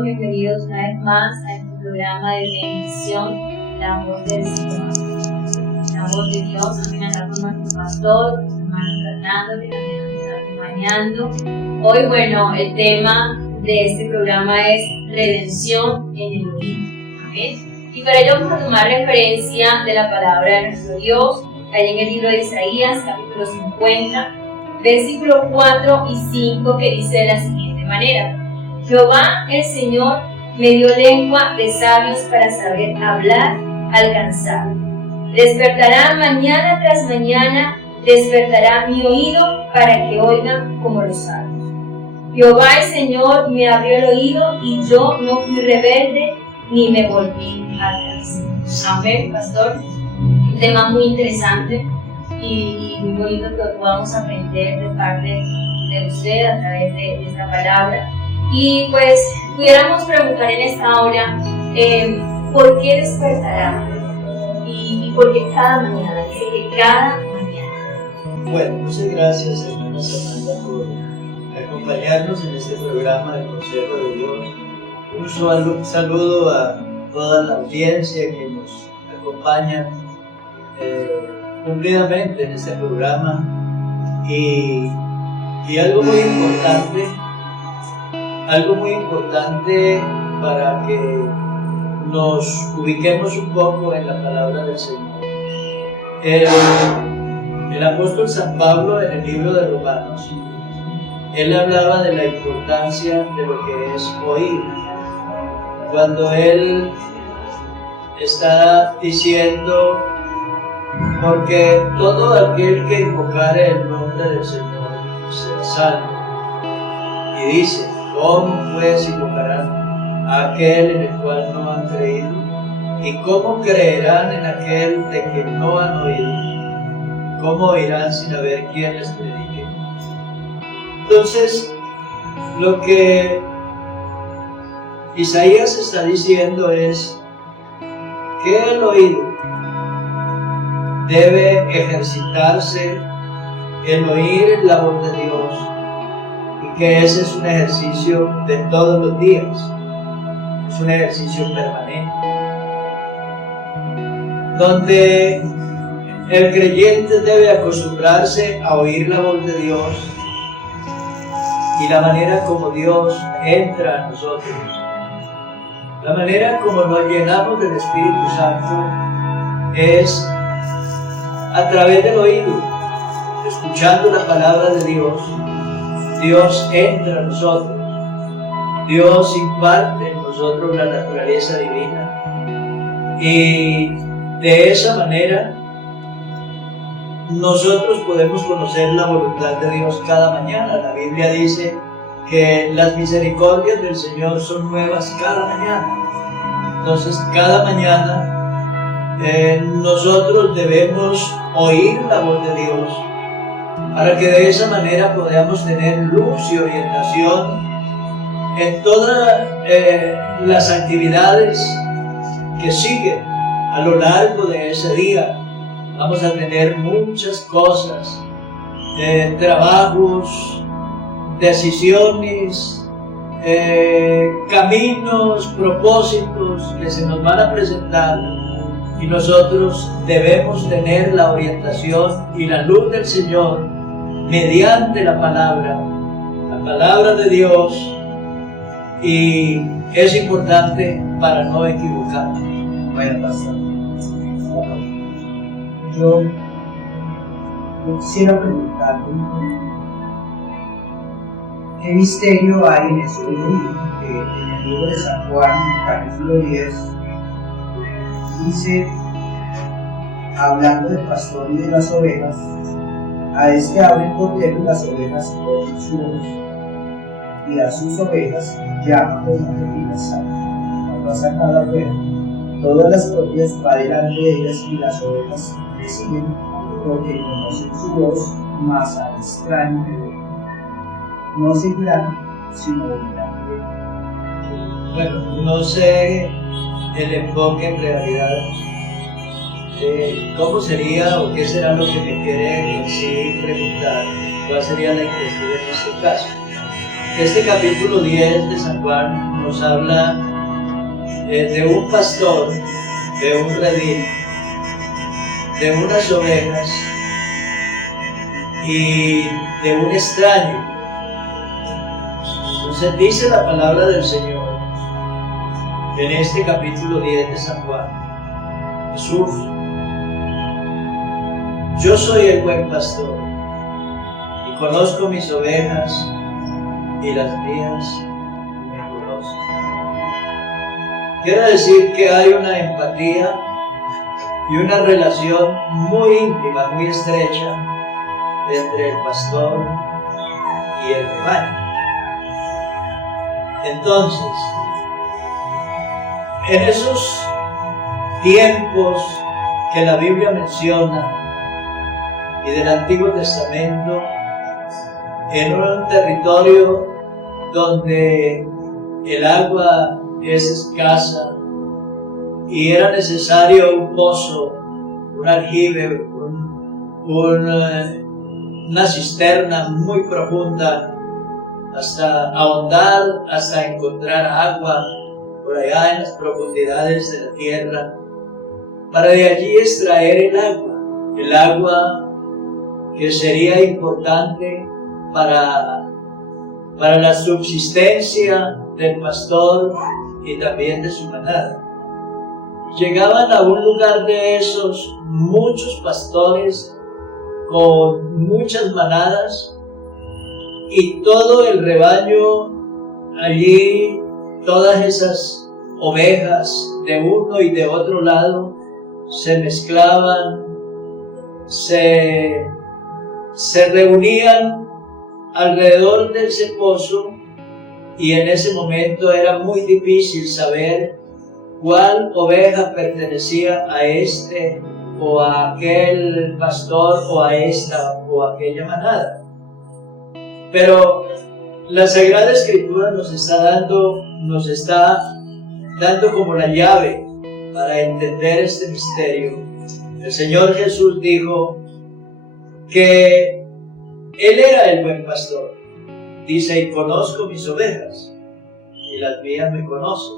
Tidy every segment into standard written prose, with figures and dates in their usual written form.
todos bienvenidos una vez más a este programa de bendición, la voz del Señor, la voz de Dios. También acá con nuestro pastor, nuestro hermano Fernando, que también nos está acompañando. Hoy, bueno, el tema de este programa es redención en el oído. ¿Okay? Y para ello vamos a tomar referencia de la palabra de nuestro Dios, ahí en el libro de Isaías, capítulo 50, versículos 4 y 5, que dice de la siguiente manera: Jehová el Señor me dio lengua de sabios para saber hablar al cansado. Despertará mañana tras mañana, despertará mi oído para que oigan como los sabios. Jehová el Señor me abrió el oído y yo no fui rebelde ni me volví atrás. Amén, pastor. Un tema muy interesante y muy bonito que podamos aprender de parte de usted a través de esta palabra. Y pues pudiéramos preguntar en esta hora, ¿por qué despertará? ¿Y por qué cada mañana? Dice que cada mañana. Bueno, muchas gracias, hermana Samantha, por acompañarnos en este programa del Consejo de Dios. Un saludo a toda la audiencia que nos acompaña cumplidamente en este programa. Y algo muy importante para que nos ubiquemos un poco en la palabra del Señor. El apóstol San Pablo, en el libro de Romanos, él hablaba de la importancia de lo que es oír. Cuando él está diciendo: porque todo aquel que invocare el nombre del Señor será salvo. Y dice: ¿cómo pues invocarán a aquel en el cual no han creído? ¿Y cómo creerán en aquel de que no han oído? ¿Cómo oirán sin haber quien les predique? Entonces, lo que Isaías está diciendo es que el oído debe ejercitarse en oír la voz de Dios, y que ese es un ejercicio de todos los días, es un ejercicio permanente, donde el creyente debe acostumbrarse a oír la voz de Dios y la manera como Dios entra a nosotros, la manera como nos llenamos del Espíritu Santo es a través del oído, escuchando la palabra de Dios. Dios entra a nosotros, Dios imparte en nosotros la naturaleza divina, y de esa manera nosotros podemos conocer la voluntad de Dios cada mañana. La Biblia dice que las misericordias del Señor son nuevas cada mañana. Entonces, cada mañana nosotros debemos oír la voz de Dios para que de esa manera podamos tener luz y orientación en todas las actividades que siguen a lo largo de ese día. Vamos a tener muchas cosas, trabajos, decisiones, caminos, propósitos que se nos van a presentar, y nosotros debemos tener la orientación y la luz del Señor mediante la palabra de Dios, y es importante para no equivocarnos. Bueno, pastor, yo quisiera preguntarle ¿qué misterio hay en ese libro? Que en el libro de San Juan, capítulo 10, dice, hablando del pastor y de las ovejas: a este abre el cordero, las ovejas oyen su voz, y a sus ovejas llama por nombre y las saca. Cuando ha sacado afuera, todas las propias va delante de ellas, y las ovejas le siguen, porque conocen su voz, mas al extraño no seguirán, sino oirán. Bueno, no sé el enfoque en realidad. ¿Cómo sería o qué será lo que me quiere decir, preguntar? ¿Cuál sería la inquietud en este caso? Este capítulo 10 de San Juan nos habla de un pastor, de un redil, de unas ovejas y de un extraño. Entonces dice la palabra del Señor en este capítulo 10 de San Juan: Jesús, yo soy el buen pastor y conozco mis ovejas y las mías me conocen. Quiere decir que hay una empatía y una relación muy íntima, muy estrecha entre el pastor y el rebaño. Entonces, en esos tiempos que la Biblia menciona y del Antiguo Testamento, en un territorio donde el agua es escasa y era necesario un pozo, un aljibe, una cisterna muy profunda hasta ahondar, hasta encontrar agua por allá en las profundidades de la tierra, para de allí extraer el agua que sería importante para la subsistencia del pastor y también de su manada. Llegaban a un lugar de esos muchos pastores con muchas manadas, y todo el rebaño allí, todas esas ovejas de uno y de otro lado se mezclaban, se reunían alrededor de ese pozo, y en ese momento era muy difícil saber cuál oveja pertenecía a este o a aquel pastor o a esta o a aquella manada. Pero la Sagrada Escritura nos está dando como la llave para entender este misterio. El Señor Jesús dijo que Él era el buen pastor. Dice: y conozco mis ovejas, y las mías me conocen.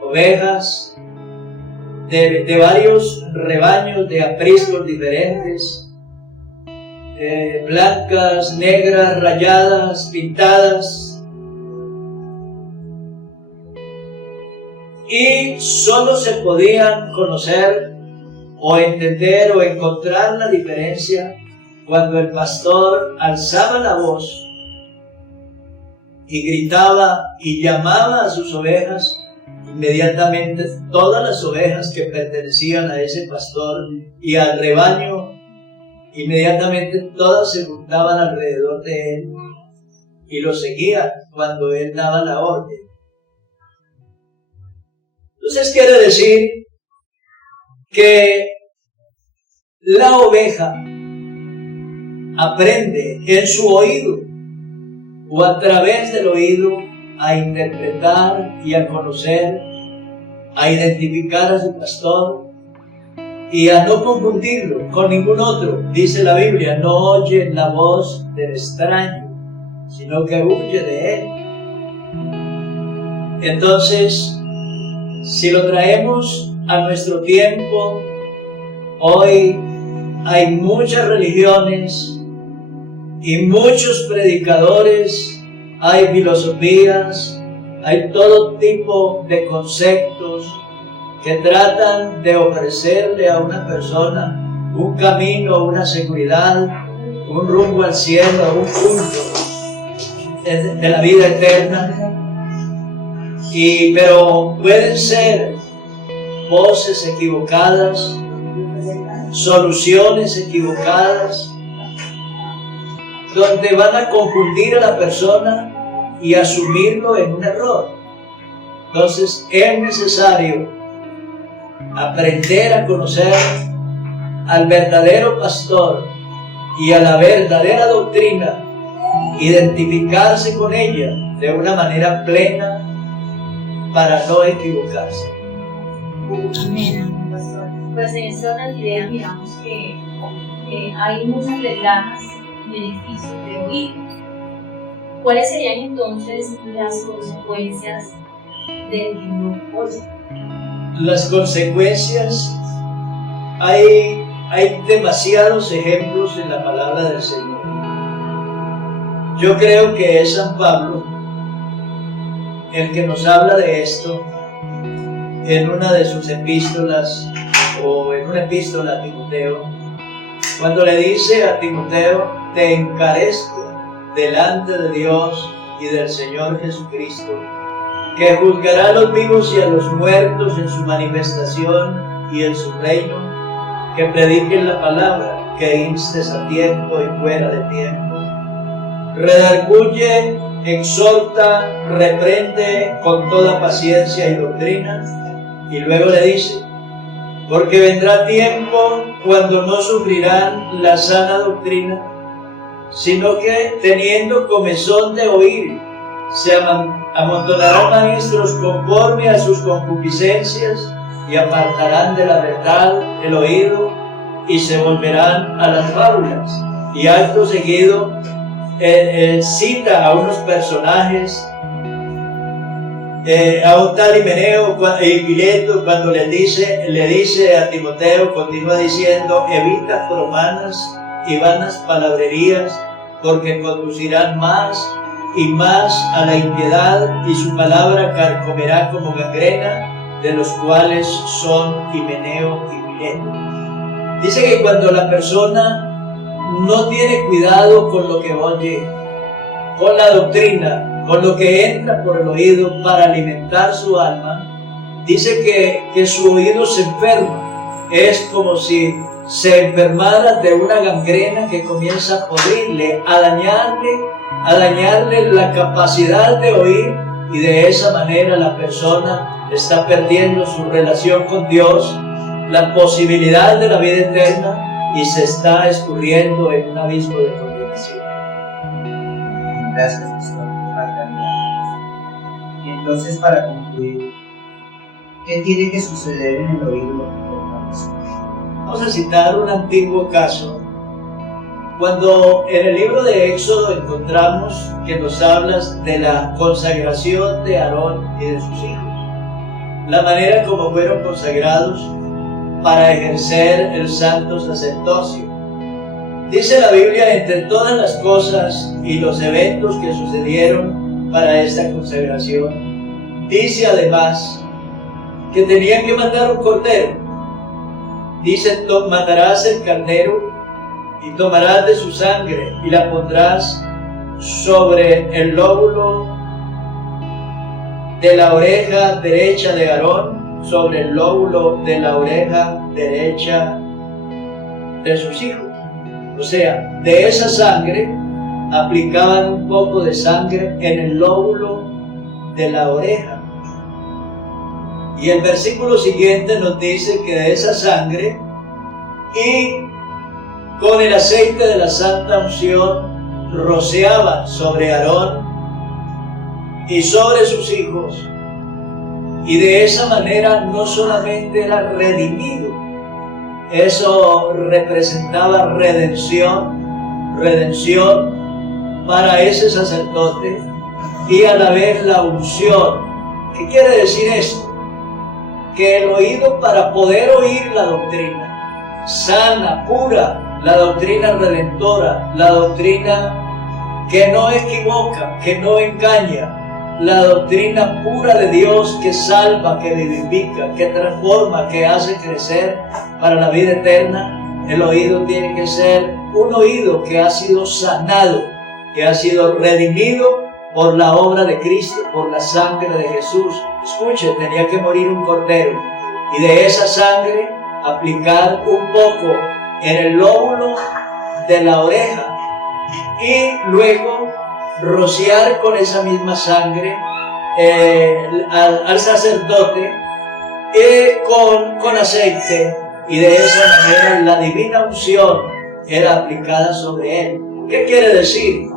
Ovejas de varios rebaños, de apriscos diferentes, blancas, negras, rayadas, pintadas, y solo se podían conocer o entender o encontrar la diferencia cuando el pastor alzaba la voz y gritaba y llamaba a sus ovejas. Inmediatamente todas las ovejas que pertenecían a ese pastor y al rebaño, inmediatamente todas se juntaban alrededor de él y lo seguían cuando él daba la orden. Entonces quiere decir que la oveja aprende en su oído o a través del oído a interpretar y a conocer, a identificar a su pastor y a no confundirlo con ningún otro. Dice la Biblia: no oye la voz del extraño, sino que huye de él. Entonces, si lo traemos a nuestro tiempo, hoy hay muchas religiones y muchos predicadores, hay filosofías, hay todo tipo de conceptos que tratan de ofrecerle a una persona un camino, una seguridad, un rumbo al cielo, un punto de la vida eterna. Pero pueden ser voces equivocadas, soluciones equivocadas, donde van a confundir a la persona y asumirlo en un error. Entonces es necesario aprender a conocer al verdadero pastor y a la verdadera doctrina, identificarse con ella de una manera plena para no equivocarse. Amén, pastor. Pues en esta otra idea miramos que hay muchas ventajas y beneficios de oír. ¿cuáles serían entonces las consecuencias del enojo? Las consecuencias, hay demasiados ejemplos en la palabra del Señor. Yo creo que es San Pablo el que nos habla de esto en una de sus epístolas, o en una epístola a Timoteo, cuando le dice a Timoteo: te encarezco delante de Dios y del Señor Jesucristo, que juzgará a los vivos y a los muertos en su manifestación y en su reino, que prediquen la palabra, que instes a tiempo y fuera de tiempo, redarguye, exhorta, reprende con toda paciencia y doctrina. Y luego le dice: porque vendrá tiempo cuando no sufrirán la sana doctrina, sino que, teniendo comezón de oír, se amontonarán maestros conforme a sus concupiscencias, y apartarán de la verdad el oído, y se volverán a las fábulas. Y acto seguido cita a unos personajes, a un tal Himeneo y Fileto, cuando le dice a Timoteo, continúa diciendo: evita profanas y vanas palabrerías, porque conducirán más y más a la impiedad, y su palabra carcomerá como gangrena, de los cuales son Himeneo y Fileto. Dice que cuando la persona no tiene cuidado con lo que oye, con la doctrina, con lo que entra por el oído para alimentar su alma, dice que su oído se enferma. Es como si se enfermara de una gangrena que comienza a podrirle, a dañarle la capacidad de oír, y de esa manera la persona está perdiendo su relación con Dios, la posibilidad de la vida eterna, y se está escurriendo en un abismo de condenación. Gracias, Pastor. Y entonces, para concluir, ¿qué tiene que suceder en el oído? Vamos a citar un antiguo caso. Cuando en el libro de Éxodo encontramos que nos hablas de la consagración de Aarón y de sus hijos, la manera como fueron consagrados para ejercer el santo sacerdocio. Dice la Biblia, entre todas las cosas y los eventos que sucedieron para esta consagración, dice además que tenían que matar un cordero. Dice: matarás el carnero y tomarás de su sangre y la pondrás sobre el lóbulo de la oreja derecha de Aarón, sobre el lóbulo de la oreja derecha de sus hijos. O sea, de esa sangre aplicaban un poco de sangre en el lóbulo de la oreja. Y el versículo siguiente nos dice que de esa sangre, y con el aceite de la santa unción, rociaban sobre Aarón y sobre sus hijos, y de esa manera no solamente era redimido, eso representaba redención para ese sacerdote, y a la vez la unción. ¿Qué quiere decir esto? Que el oído, para poder oír la doctrina sana, pura, la doctrina redentora, la doctrina que no equivoca, que no engaña, la doctrina pura de Dios que salva, que vivifica, que transforma, que hace crecer para la vida eterna, el oído tiene que ser un oído que ha sido sanado, que ha sido redimido por la obra de Cristo, por la sangre de Jesús. Escuche, tenía que morir un cordero, y de esa sangre aplicar un poco en el lóbulo de la oreja, y luego rociar con esa misma sangre al sacerdote con aceite, y de esa manera la divina unción era aplicada sobre él. ¿Qué quiere decir?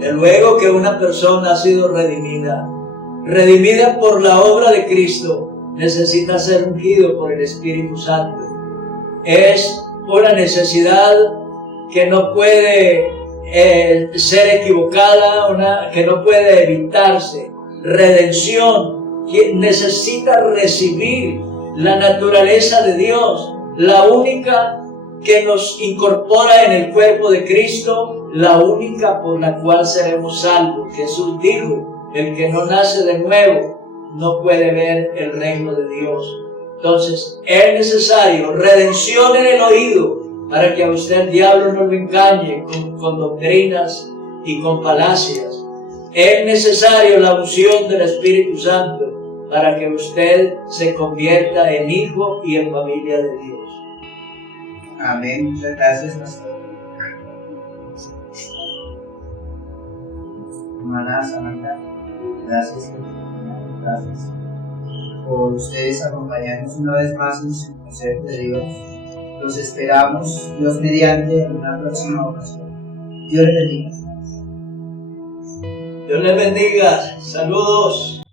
Que luego que una persona ha sido redimida por la obra de Cristo, necesita ser ungido por el Espíritu Santo. Es una necesidad que no puede ser equivocada, que no puede evitarse. Redención, que necesita recibir la naturaleza de Dios, la única que nos incorpora en el cuerpo de Cristo, la única por la cual seremos salvos. Jesús dijo, el que no nace de nuevo no puede ver el reino de Dios. Entonces, es necesario redención en el oído para que a usted el diablo no lo engañe con doctrinas y con falacias. Es necesario la unción del Espíritu Santo para que usted se convierta en hijo y en familia de Dios. Amén. Muchas gracias, pastor. Hermana Samantha, gracias por ustedes acompañarnos una vez más en su consejo de Dios. Los esperamos, Dios mediante, en una próxima ocasión. Dios les bendiga. Dios les bendiga. Saludos.